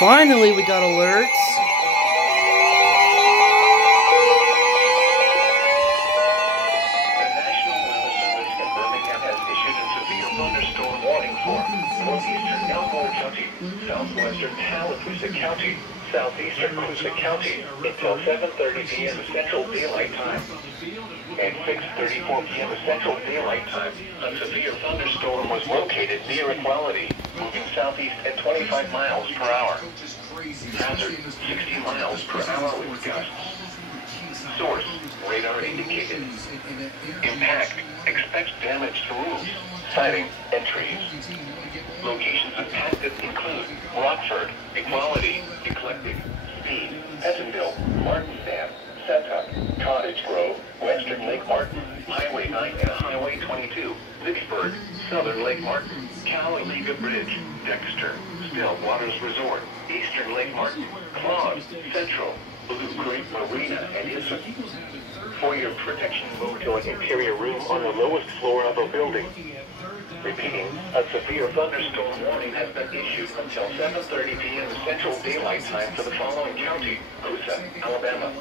Finally, we got alerts. The National Weather Service in Birmingham has issued a severe thunderstorm warning for northeastern Elmore County, southwestern Tallapoosa County, southeastern Coosa County until 7:30 p.m. Central Daylight Time. At 6:34 p.m. Central Daylight Time, a severe thunderstorm was located near Equality, moving southeast at 25 miles per hour. Hazard, 60 miles per hour with gusts. Source, radar indicated. Impact, expect damage to roofs, siding, and trees. Locations impacted include Rockford, Equality, Eclectic, Speed, Pleasantville, Martinsdam, Setup, Cottage Grove, Western Lake Martin, Highway 9 and Highway 22, Vicksburg, Southern Lake Martin, Cowaliga Bridge, Dexter, Still Waters Resort, Eastern Lake Martin, Claude, Central, Blue Creek Marina, and Issa. For your protection, move to an interior room on the lowest floor of a building. Repeating, a severe thunderstorm warning has been issued until 7:30 p.m. Central Daylight Time for the following county: Coosa, Alabama.